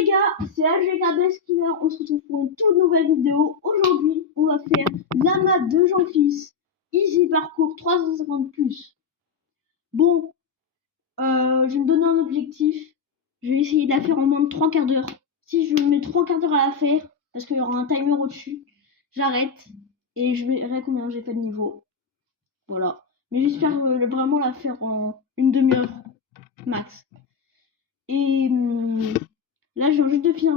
les gars, c'est AGKBS Killer, on se retrouve pour une toute nouvelle vidéo. Aujourd'hui, on va faire la map de Jean-Fils, Easy Parcours 350+. Bon, je vais me donner un objectif. Je vais essayer de la faire en moins de 3/4 d'heure. Si je mets 3/4 d'heure à la faire, parce qu'il y aura un timer au-dessus, j'arrête et je verrai combien j'ai fait de niveau. Voilà. Mais j'espère vraiment la faire en une demi-heure max. Et là, je viens juste de finir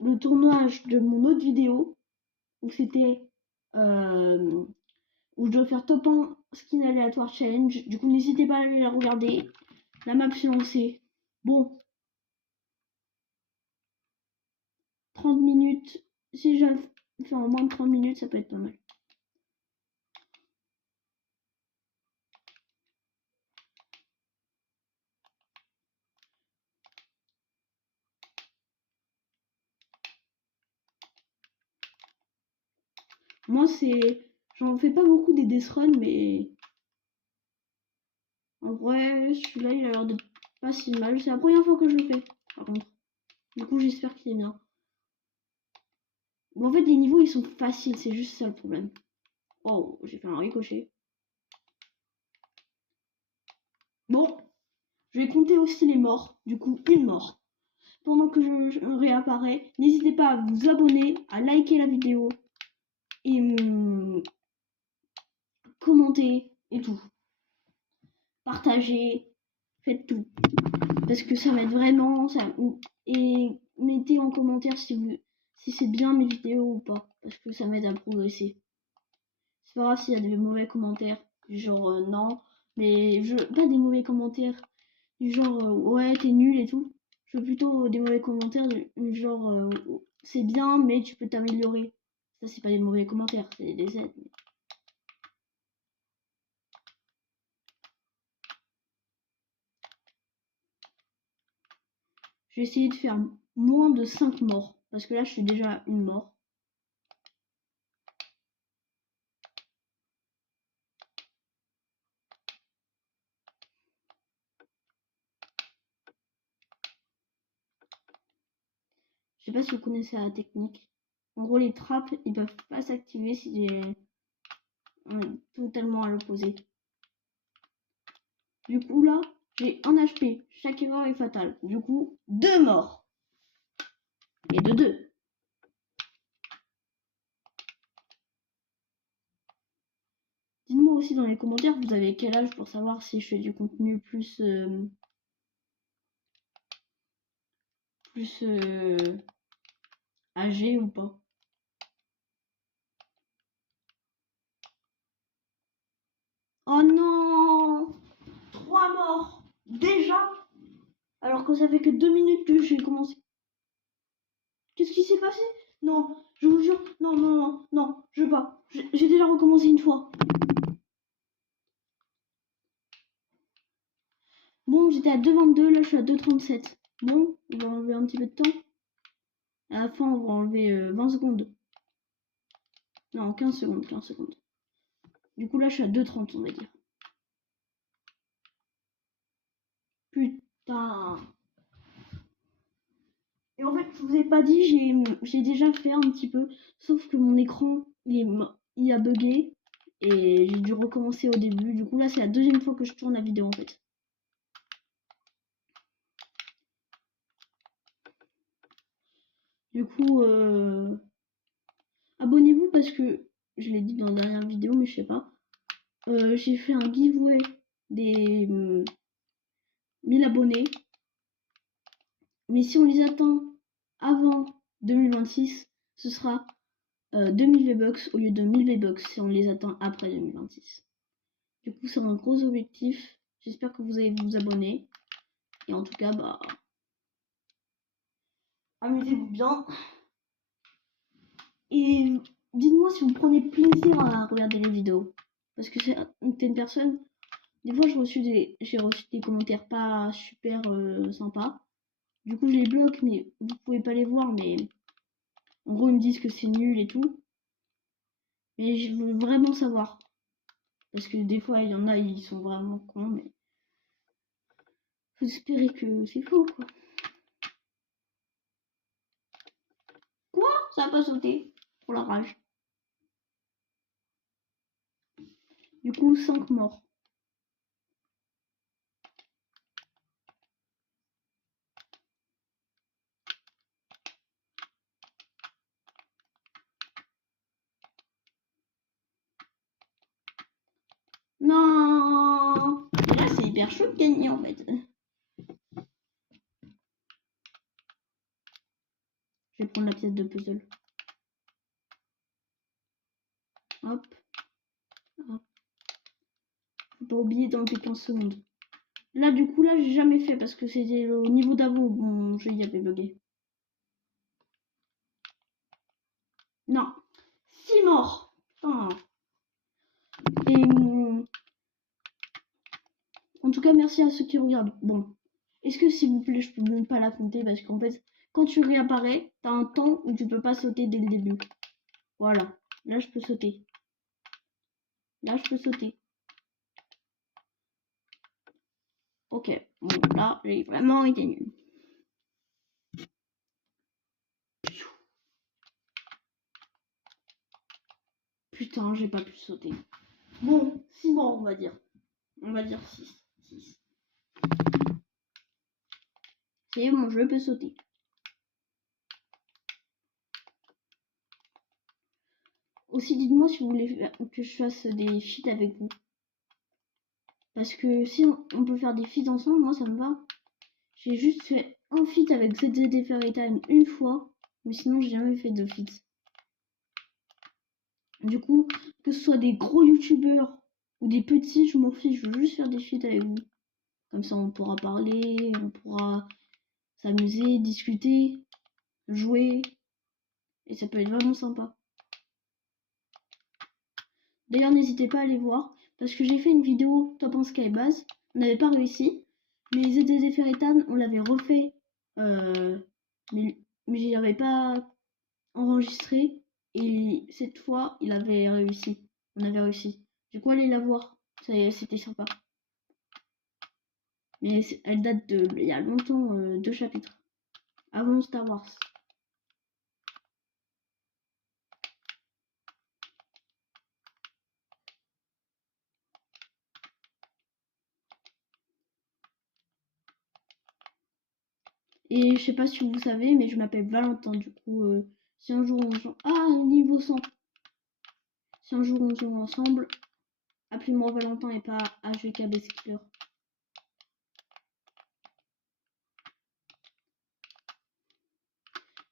le tournage de mon autre vidéo où c'était où je dois faire top 1 skin aléatoire challenge. Du coup, n'hésitez pas à aller la regarder. La map s'est lancée. Bon, 30 minutes. Si je fais en moins de 30 minutes, ça peut être pas mal. Moi, j'en fais pas beaucoup des death runs, mais en vrai, celui-là, il a l'air d'être pas si mal. C'est la première fois que je le fais, par contre. Du coup, j'espère qu'il est bien. Bon, en fait, les niveaux, ils sont faciles. C'est juste ça le problème. Oh, j'ai fait un ricochet. Bon, je vais compter aussi les morts. Du coup, une mort. Pendant que je réapparais, n'hésitez pas à vous abonner, à liker la vidéo et commenter et tout. Partagez, faites tout. Parce que ça m'aide vraiment. Et mettez en commentaire si c'est bien mes vidéos ou pas. Parce que ça m'aide à progresser. C'est pas grave s'il y a des mauvais commentaires. Du genre non. Mais pas des mauvais commentaires. Du genre ouais, t'es nul et tout. Je veux plutôt des mauvais commentaires du genre c'est bien mais tu peux t'améliorer. Ça c'est pas des mauvais commentaires, c'est des aides. Je vais essayer de faire moins de 5 morts. Parce que là je suis déjà une mort. Je sais pas si vous connaissez la technique. En gros les trappes ils peuvent pas s'activer si on est totalement à l'opposé. Du coup là j'ai 1 HP. Chaque erreur est fatale. Du coup 2 morts. Et de 2. Dites-moi aussi dans les commentaires, vous avez quel âge pour savoir si je fais du contenu plus âgé ou pas. Oh non, 3 morts déjà, alors que ça fait que 2 minutes que j'ai commencé. Qu'est-ce qui s'est passé? Non, je vous jure, non, non, non, non, je veux pas. J'ai déjà recommencé une fois. Bon, j'étais à 2,22, là je suis à 2,37. Bon, on va enlever un petit peu de temps. À la fin, on va enlever 20 secondes. Non, 15 secondes, 15 secondes. Du coup, là, je suis à 2,30, on va dire. Putain. Et en fait, je vous ai pas dit, j'ai déjà fait un petit peu. Sauf que mon écran, il a bugué. Et j'ai dû recommencer au début. Du coup, là, c'est la deuxième fois que je tourne la vidéo, en fait. Du coup, abonnez-vous parce que, je l'ai dit dans la dernière vidéo, mais je sais pas. J'ai fait un giveaway des 1000 abonnés. Mais si on les atteint avant 2026, ce sera 2000 V-Bucks au lieu de 1000 V-Bucks si on les atteint après 2026. Du coup, c'est un gros objectif. J'espère que vous allez vous abonner. Et en tout cas, bah, amusez-vous bien. Et dites-moi si vous prenez plaisir à regarder les vidéos. Parce que c'est une personne. Des fois, j'ai reçu des commentaires pas super sympas. Du coup, je les bloque, mais vous pouvez pas les voir. Mais en gros, ils me disent que c'est nul et tout. Mais je veux vraiment savoir. Parce que des fois, il y en a, ils sont vraiment cons. Mais faut espérer que c'est faux, quoi. ça a pas sauté. Pour la rage. Du coup, 5 morts. Non. Et là, c'est hyper chaud de gagner en fait. Je vais prendre la pièce de puzzle. Hop. Hop. Faut pas oublier d'enlever 15 secondes. Là, du coup, là, j'ai jamais fait parce que c'était au niveau d'avant. Mon jeu, il y avait bugué. Non. 6 morts. Putain. Et en tout cas, merci à ceux qui regardent. Bon. Est-ce que, s'il vous plaît, je peux même pas la compter parce qu'en fait, quand tu réapparais, t'as un temps où tu peux pas sauter dès le début. Voilà. Là, je peux sauter. Là, je peux sauter. Ok. Bon, là, j'ai vraiment été nul. Putain, j'ai pas pu sauter. Bon, 6 morts, on va dire. On va dire 6. 6. C'est bon, je peux sauter. Aussi, dites-moi si vous voulez que je fasse des feats avec vous. Parce que si on peut faire des feats ensemble, moi ça me va. J'ai juste fait un feat avec ZZD Ferrytime une fois. Mais sinon, j'ai jamais fait de feats. Du coup, que ce soit des gros youtubeurs ou des petits, je m'en fiche. Je veux juste faire des feats avec vous. Comme ça, on pourra parler, on pourra s'amuser, discuter, jouer. Et ça peut être vraiment sympa. D'ailleurs, n'hésitez pas à aller voir. Parce que j'ai fait une vidéo Top en Skybase. On n'avait pas réussi. Mais ZZD Ferrytime, on l'avait refait. Mais j'y avais pas enregistré. Et cette fois, il avait réussi. On avait réussi. Du coup, allez la voir. C'était sympa. Mais elle date de il y a longtemps, 2 chapitres. Avant Star Wars. Et je sais pas si vous savez, mais je m'appelle Valentin. Du coup, si un jour on joue... Ah, niveau 100. Si un jour on joue ensemble, appelez-moi Valentin et pas HVKB Skipper.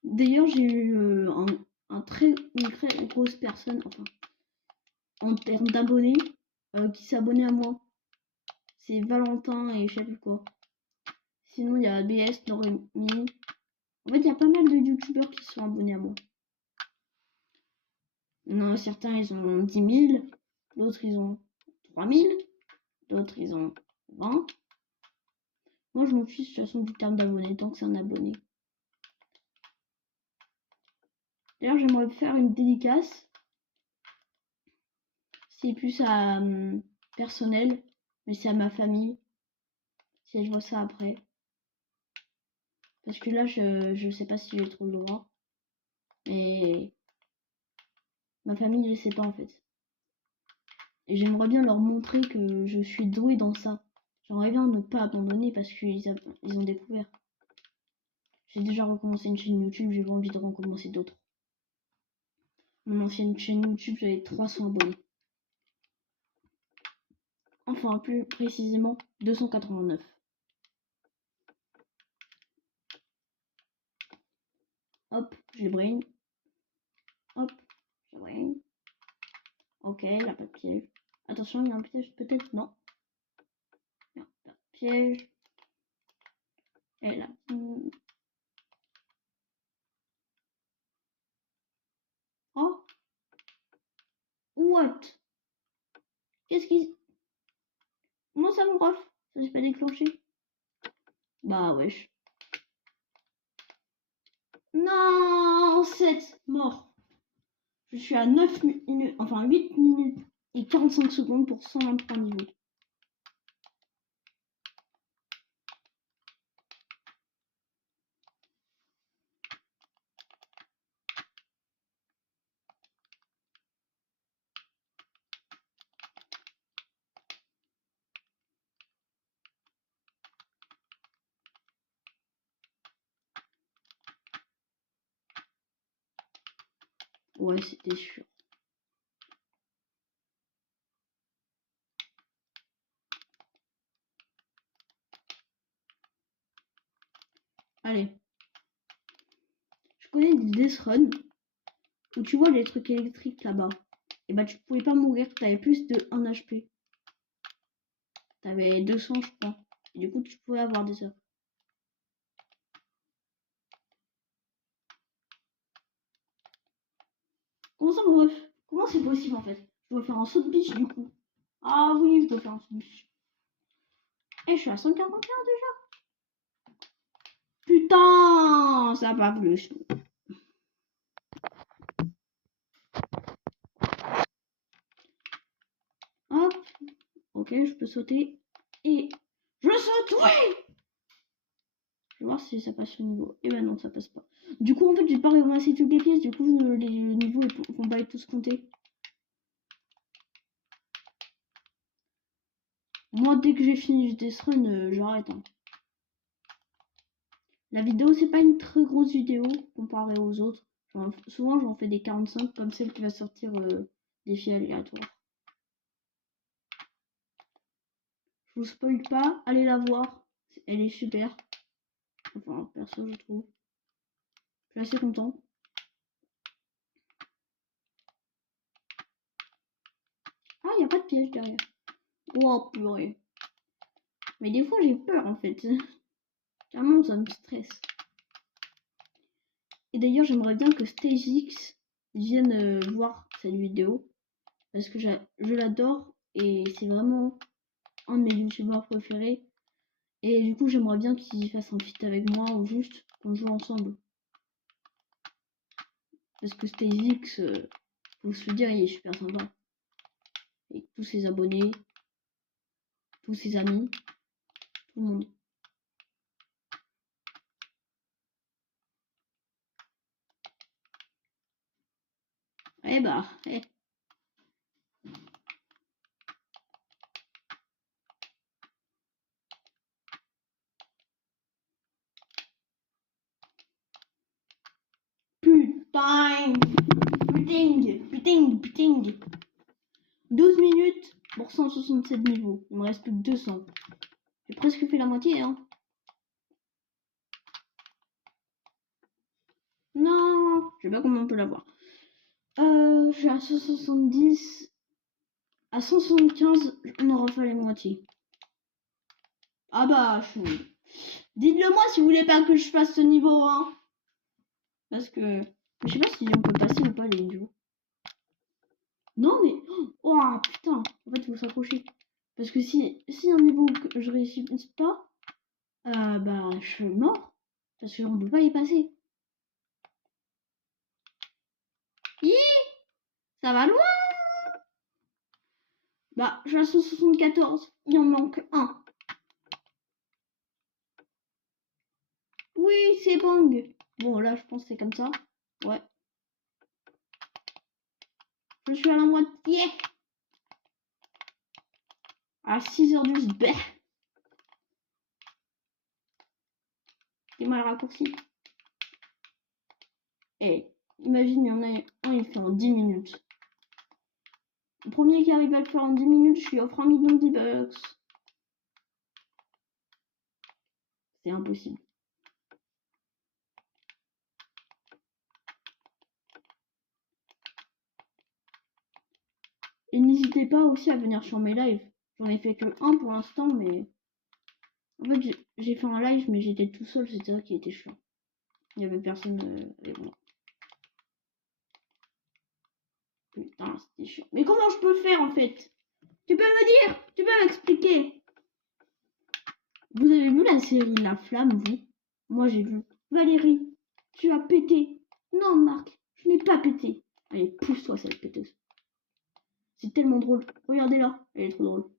D'ailleurs, j'ai eu une très grosse personne, enfin, en termes d'abonnés, qui s'est abonné à moi. C'est Valentin et je sais plus quoi. Sinon, il y a BS, Norémi. En fait, il y a pas mal de youtubeurs qui sont abonnés à moi. Non, certains, ils ont 10 000. D'autres, ils ont 3 000. D'autres, ils ont 20. Moi, je m'en fiche de toute façon du terme d'abonné, tant que c'est un abonné. D'ailleurs, j'aimerais faire une dédicace. C'est plus à personnel, mais c'est à ma famille. Si elle voit ça après. Parce que là, je sais pas si j'ai trop le droit. Mais ma famille, je sais pas en fait. Et j'aimerais bien leur montrer que je suis douée dans ça. J'aimerais bien ne pas abandonner parce qu'ils ont découvert. J'ai déjà recommencé une chaîne YouTube, j'ai pas envie de recommencer d'autres. Mon ancienne chaîne YouTube, j'avais 300 abonnés. Enfin, plus précisément, 289. Hop, j'ai brain. Hop, j'ai brain. Ok, il n'y a pas de piège. Attention, il y a un piège peut-être. Non. Il n'y a pas de piège. Et là. Oh. What? Qu'est-ce qui... Comment ça me prof? Ça s'est pas déclenché? Bah wesh. Non, 7 mort. Je suis à 9 minutes, enfin 8 minutes et 45 secondes pour 123 niveaux. Ouais, c'était sûr. Allez. Je connais des death run où tu vois les trucs électriques là-bas. Et bah tu pouvais pas mourir, t'avais plus de 1 HP. T'avais 200 je crois. Et du coup tu pouvais avoir des heures. Comment ça bref? Comment c'est possible en fait? Je dois faire un saut de biche du coup. Ah oui, je dois faire un saut de biche. Eh, je suis à 141 déjà. Putain, ça a pas plus. Hop. Ok, je peux sauter. Et je saute, oui! Je vais voir si ça passe au niveau. Et ben non, ça passe pas. Du coup, en fait, j'ai pas ramassé toutes les pièces. Du coup, les niveaux vont pas être tous comptés. Moi, dès que j'ai fini Death Run, j'arrête. Hein. La vidéo, c'est pas une très grosse vidéo comparée aux autres. Souvent, j'en fais des 45 comme celle qui va sortir défi aléatoire. Je vous spoil pas, allez la voir. Elle est super. Enfin, perso, je trouve. Je suis assez content. Ah, il n'y a pas de piège derrière. Oh, purée. Mais des fois, j'ai peur, en fait. Carrément, ça me stresse. Et d'ailleurs, j'aimerais bien que StageX vienne voir cette vidéo. Parce que je l'adore. Et c'est vraiment un de mes youtubeurs préférés. Et du coup, j'aimerais bien qu'il fasse un feat avec moi ou juste qu'on joue ensemble. Parce que StageX, faut se le dire, il est super sympa. Et tous ses abonnés, tous ses amis, tout le monde. Eh bah, eh. Putain, putain. 12 minutes pour 167 niveaux. Il me reste plus que 200. J'ai presque fait la moitié, hein. Non, je sais pas comment on peut l'avoir. Je suis à 170. À 175, on aura fait la moitié. Ah bah, je suis... Dites-le moi si vous voulez pas que je fasse ce niveau, hein. Parce que... Je sais pas si on peut passer ou pas les niveaux. Non mais... Oh putain, en fait il faut s'accrocher. Parce que si un niveau que je réussis pas, bah je suis mort. Parce qu'on peut pas y passer. Hi, ça va loin. Bah, je suis à 174. Il en manque un. Oui, c'est bang. Bon, là, je pense que c'est comme ça. Ouais. Je suis à la moitié. À 6h12. Bah. C'est mal raccourci. Et imagine, il y en a un, il fait en 10 minutes. Le premier qui arrive à le faire en 10 minutes, je lui offre 1 million de V-Bucks. C'est impossible. Et n'hésitez pas aussi à venir sur mes lives. J'en ai fait que un pour l'instant, mais... En fait, j'ai fait un live, mais j'étais tout seul, c'était ça qui était chiant. Il n'y avait personne avec moi. Putain, c'était chiant. Mais comment je peux faire en fait? Tu peux me dire? Tu peux m'expliquer? Vous avez vu la série La Flamme, vous? Moi j'ai vu. Valérie, tu as pété. Non, Marc, je n'ai pas pété. Allez, pousse-toi cette péteuse. C'est tellement drôle. Regardez-la, elle est trop drôle.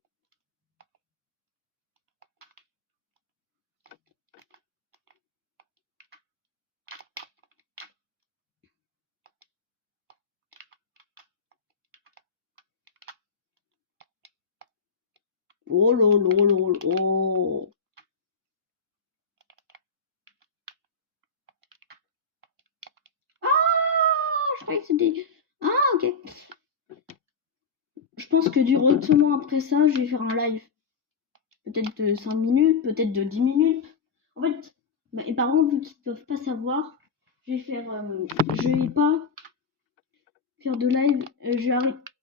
Oh là. Ah, je croyais que c'était ok. Je pense que directement après ça, je vais faire un live. Peut-être de 5 minutes, peut-être de 10 minutes. En fait, mes parents, vu qu'ils peuvent pas savoir, je vais pas faire de live.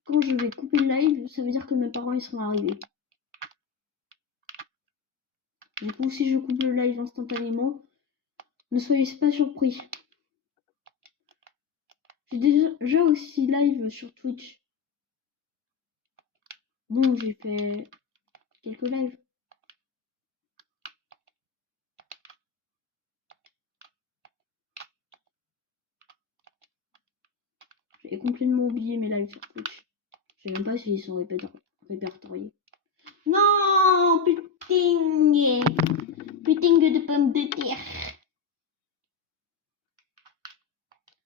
Quand je vais couper le live, ça veut dire que mes parents ils seront arrivés. Du coup, si je coupe le live instantanément, ne soyez pas surpris. J'ai déjà aussi live sur Twitch. Bon, j'ai fait quelques lives. J'ai complètement oublié mes lives sur Twitch. Je sais même pas s'ils sont répertoriés. Non, putain! Putain de pommes de terre.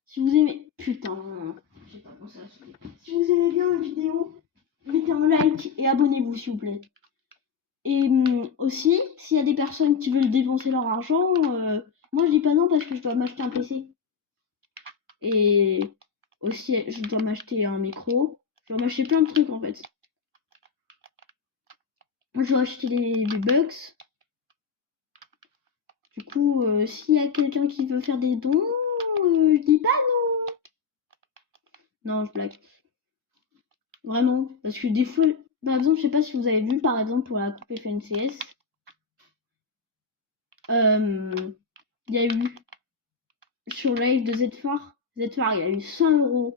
Si vous aimez... Putain, j'ai pas pensé à ça. Si vous aimez bien la vidéo, mettez un like et abonnez-vous s'il vous plaît. Et aussi, s'il y a des personnes qui veulent dépenser leur argent, moi je dis pas non parce que je dois m'acheter un PC. Et aussi, je dois m'acheter un micro. Je dois m'acheter plein de trucs en fait. Je dois acheter des bucks. Du coup, s'il y a quelqu'un qui veut faire des dons, je dis pas non. Non, je blague. Vraiment. Parce que des fois, par exemple, je sais pas si vous avez vu, par exemple, pour la coupe FNCS, il y a eu sur le live de Zfar, il y a eu 100 €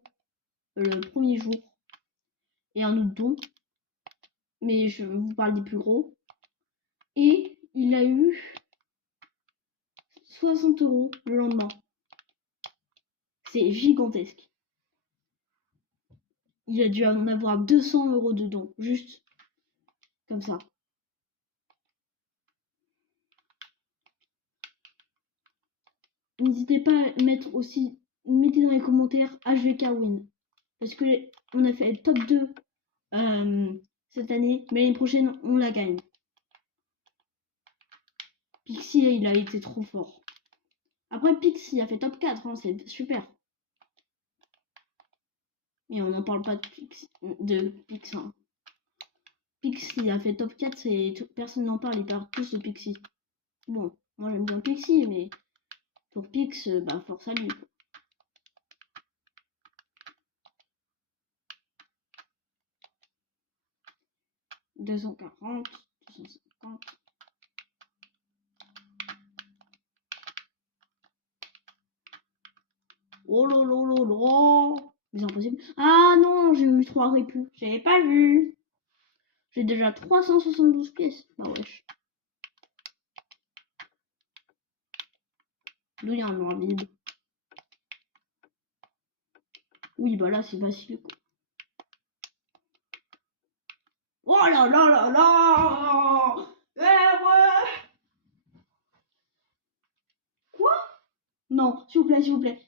le premier jour et un autre don. Mais je vous parle des plus gros. Et il a eu 60 € le lendemain. C'est gigantesque. Il a dû en avoir 200 € de dons, juste comme ça. N'hésitez pas à mettre aussi, mettez dans les commentaires HVK win. Parce que on a fait le top 2 cette année, mais l'année prochaine on la gagne. Pixie il a été trop fort. Après Pixie a fait top 4, hein, c'est super. Mais on n'en parle pas de Pixie. Hein. Pixie a fait top 4, personne n'en parle, ils parlent tous de Pixie. Bon, moi j'aime bien Pixie, mais pour Pix, bah force à lui. 240, 250. Oh là. Mais c'est impossible. Ah non, j'ai eu 3 répus. J'avais pas vu. J'ai déjà 372 pièces. Bah wesh. D'où il y a un noir vide. Oui, bah là c'est facile quoi. Oh là. Ouais. Quoi? Non, s'il vous plaît.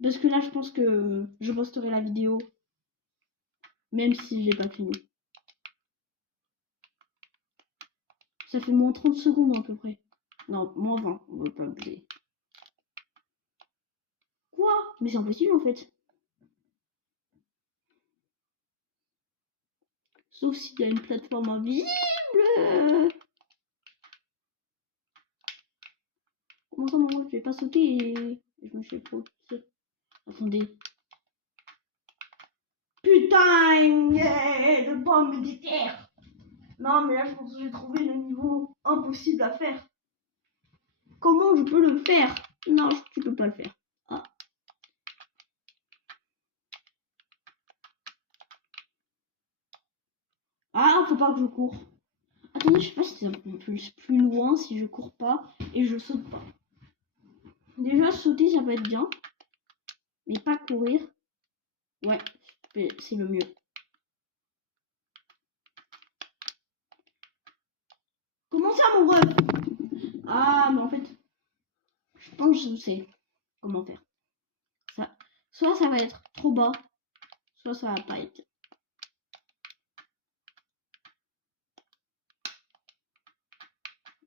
Parce que là, je pense que je posterai la vidéo. Même si j'ai pas fini. Ça fait moins 30 secondes à peu près. Non, moins 20. On va pas abuser. Quoi? Mais c'est impossible en fait. Sauf s'il y a une plateforme invisible. Comment ça, maman? Je vais pas sauter et je me suis trop. Attendez. Putain de pommes de terre. Non, mais là, je pense que j'ai trouvé le niveau impossible à faire. Comment je peux le faire? Non, tu peux pas le faire. Ah, faut pas que je cours. Attendez, je sais pas si c'est un peu plus loin si je cours pas et je saute pas. Déjà, sauter, ça peut être bien. Mais pas courir. Ouais, c'est le mieux. Comment ça, mon ref? Ah, mais en fait, je pense que je sais comment faire. Ça, soit ça va être trop bas, soit ça va pas être.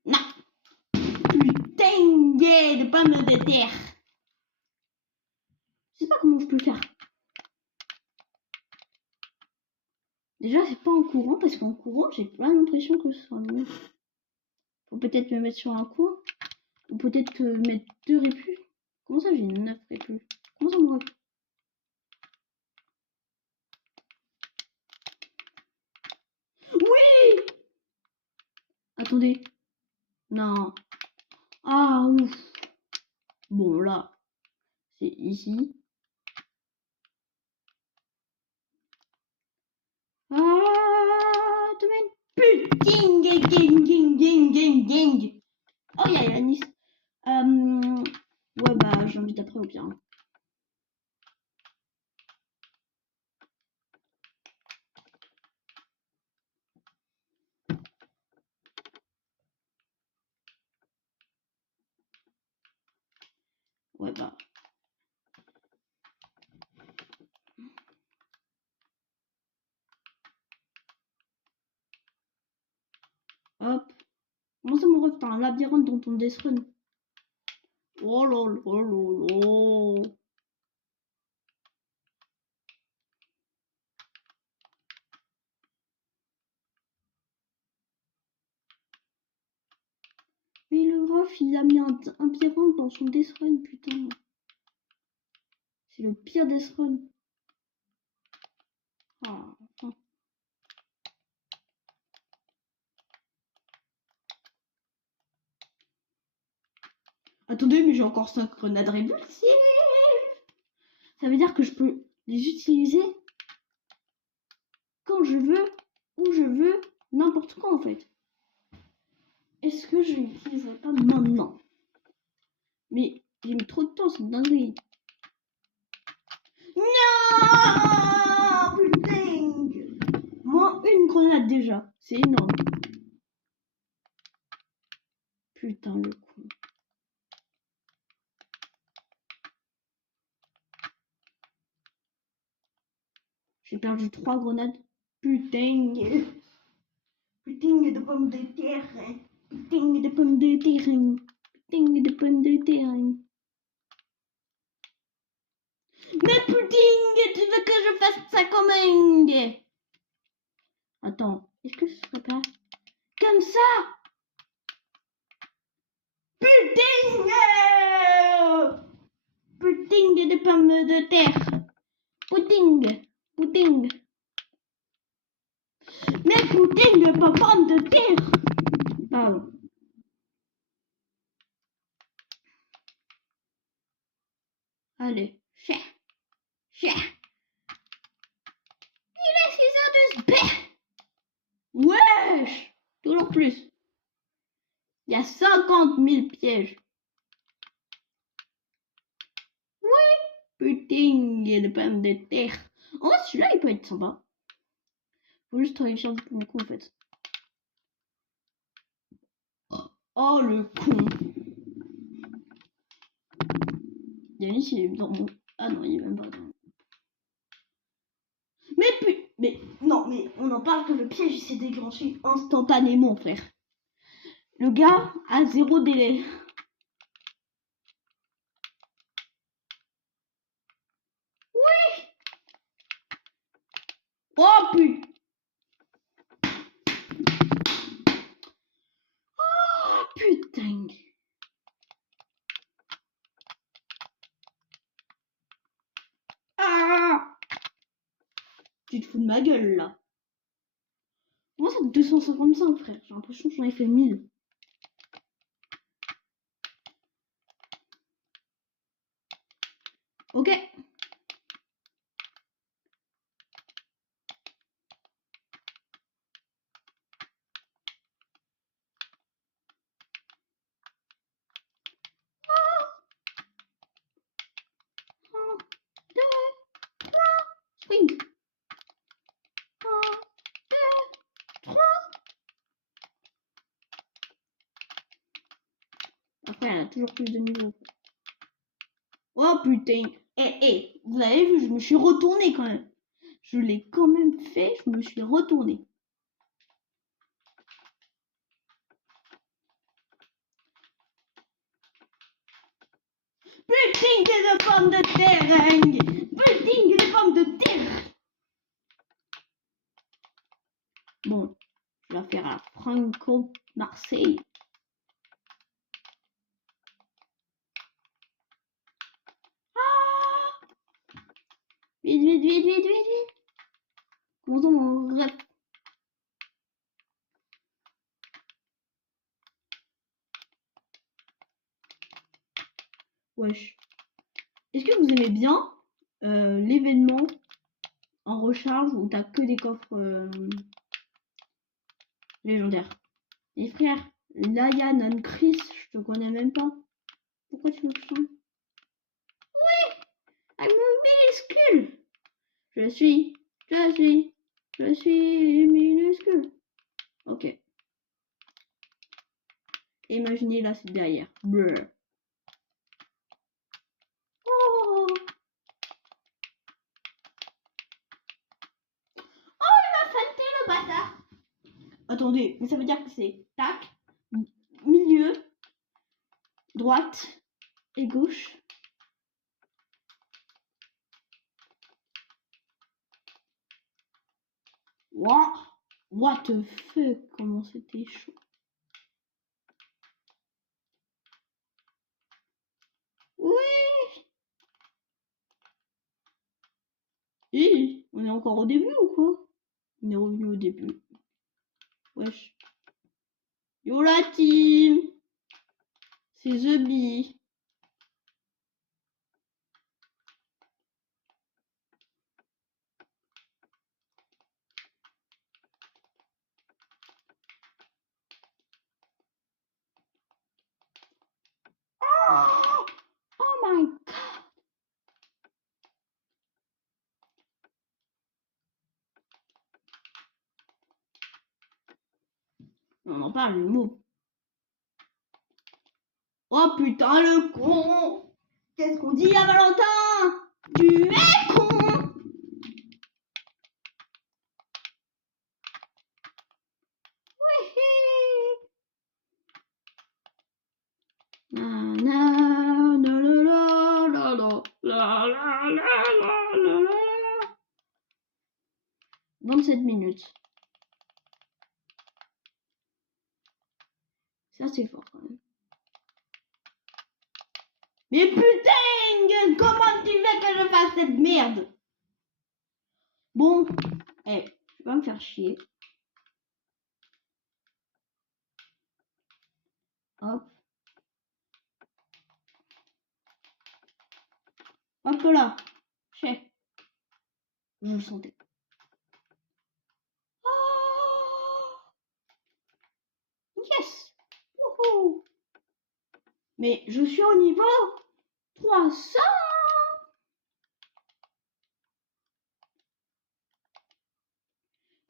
Non. Putain de pommes de terre. Je sais pas comment je peux le faire. Déjà, c'est pas en courant, parce qu'en courant, j'ai pas l'impression que ce soit mieux. Faut peut-être me mettre sur un coin. Ou peut-être mettre 2 répus. Comment ça, j'ai 9 répus? Comment ça me répus? Oui! Attendez. Non. Ah, ouf. Bon, là, c'est ici. Ah, domaine. Putain, gang, gang, gang, gang, gang, gang. Oh, il y a Yanis. Ouais, bah, j'invite après au pire. Hein. Ouais, bah. Hop. Comment ça me ref? T'as un labyrinthe dans ton Death Run. Oh là là là là. Mais le ref, il a mis un labyrinthe dans son Death Run, putain. C'est le pire Death Run. Ah, enfin. Attendez, mais j'ai encore 5 grenades répulsives. Ça veut dire que je peux les utiliser quand je veux, où je veux, n'importe quand en fait. Est-ce que je l'utiliserai pas maintenant? Mais j'ai mis trop de temps, c'est une dinguerie. Non, putain. Moins une grenade déjà, c'est énorme. Putain le con. J'ai perdu 3 grenades. Putain. Putain de pommes de terre. Putain de pommes de terre. Putain de pommes de terre. Mais putain, tu veux que je fasse ça commande? Attends, est-ce que ce serait pas comme ça? Putain! Pudding de pommes de terre. Pudding. Pudding. Mais pudding de pommes de terre. Pardon. Allez. Chais. Chais. Il est 6h de spé. Wesh. Toujours plus. Il y a 50 000 pièges. Oui. Pudding de pommes de terre. Oh, celui-là, il peut être sympa. Faut juste travailler sur pour le coup, en fait. Oh, le con. Yanis, il est dans mon... Ah non, il est même pas dans... Mais non, mais on en parle que le piège, il s'est déclenché instantanément, frère. Le gars a 0 délai. Oui. Oh, putain. Oh, putain. Ah. Tu te fous de ma gueule, là. Moi, c'est 255, frère. J'ai l'impression que j'en ai fait 1000. Ok. Sprint. 1, 2, 3. Après, elle a toujours plus de niveau. Oh putain. Vous avez vu, je me suis retournée quand même. Je l'ai quand même fait, je me suis retournée. Pudding de pommes de terre. Pudding de pommes de terre. la faire à Franco-Marseille. Ah, vite, vite, vite, vite, vite, vite. Comment on rep. Wesh. Est-ce que vous aimez bien l'événement en recharge où t'as que des coffres légendaires? Et frère, Layan and Chris, je te connais même pas. Pourquoi tu me chantes? Oui, I'm minuscule. Je suis minuscule. Ok. Imaginez là, c'est derrière. Brr. Oh. Oh, il m'a feinté le bâtard. Attendez, mais ça veut dire que c'est tac, milieu, droite et gauche. Wow. What the fuck, comment c'était chaud. Oui. Et on est encore au début ou quoi? On est revenu au début. Wesh. Yo la team. C'est The Bee. Oh, oh my god. On en parle le mot. Oh putain le con. Qu'est-ce qu'on dit à Valentin? Tu es con. Na, na, na, la, la, la, la, la, la, la, la. 27 minutes. Ça c'est fort quand même. Mais putain, comment tu veux que je fasse cette merde? Bon, je vais pas me faire chier. Hop. Hop là. Chef. Je le sentais. Oh yes. Wouhou. Mais je suis au niveau 300.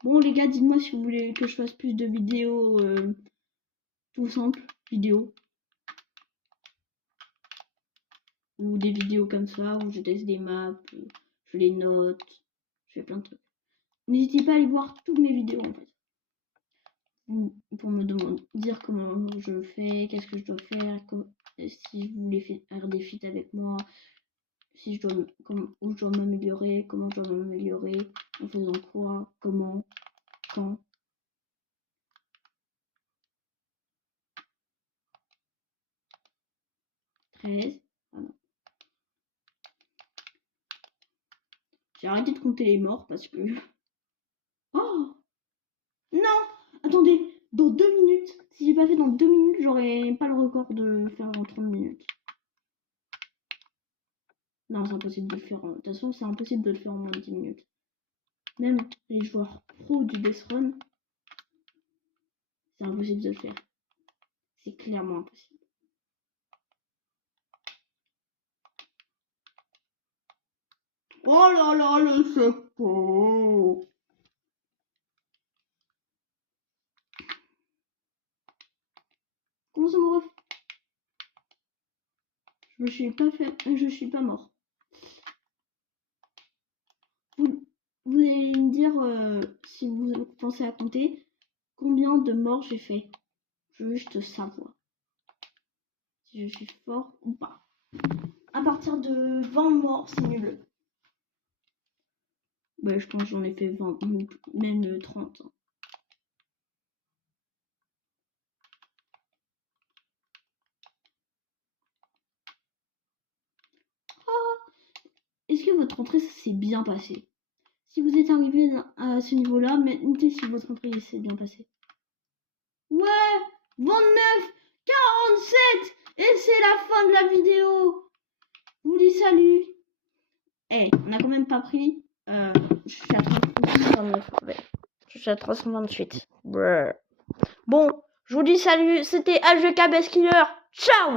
Bon les gars, dites-moi si vous voulez que je fasse plus de vidéos tout simple, vidéos. Ou des vidéos comme ça où je teste des maps, je les note, je fais plein de trucs. N'hésitez pas à aller voir toutes mes vidéos en fait. Pour me dire comment je fais, qu'est-ce que je dois faire, si vous voulez faire des feats avec moi, si je dois, où je dois m'améliorer, comment je dois m'améliorer, en faisant quoi, comment, quand. J'ai arrêté de compter les morts parce que... Oh non. Attendez, dans 2 minutes, si j'ai pas fait dans 2 minutes, j'aurais pas le record de faire en 30 minutes. Non, c'est impossible de le faire. De toute façon, c'est impossible de le faire en moins de 10 minutes. Même les joueurs pro du Death Run, c'est impossible de le faire. C'est clairement impossible. Oh là là, le secours. Comment ça me ref... Je suis pas mort. Vous allez me dire si vous pensez à compter combien de morts j'ai fait. Je veux juste savoir si je suis fort ou pas. À partir de 20 morts, c'est nul. Ouais, je pense que j'en ai fait 20, même 30. que votre rentrée s'est bien passée? Si vous êtes arrivé à ce niveau-là, mettez si votre rentrée s'est bien passée. Ouais, 29, 47, et c'est la fin de la vidéo. Je vous dis salut. On a quand même pas pris. Je suis à 329. Je suis à 328. Brrr. Bon, je vous dis salut. C'était HGK Best Killer. Ciao.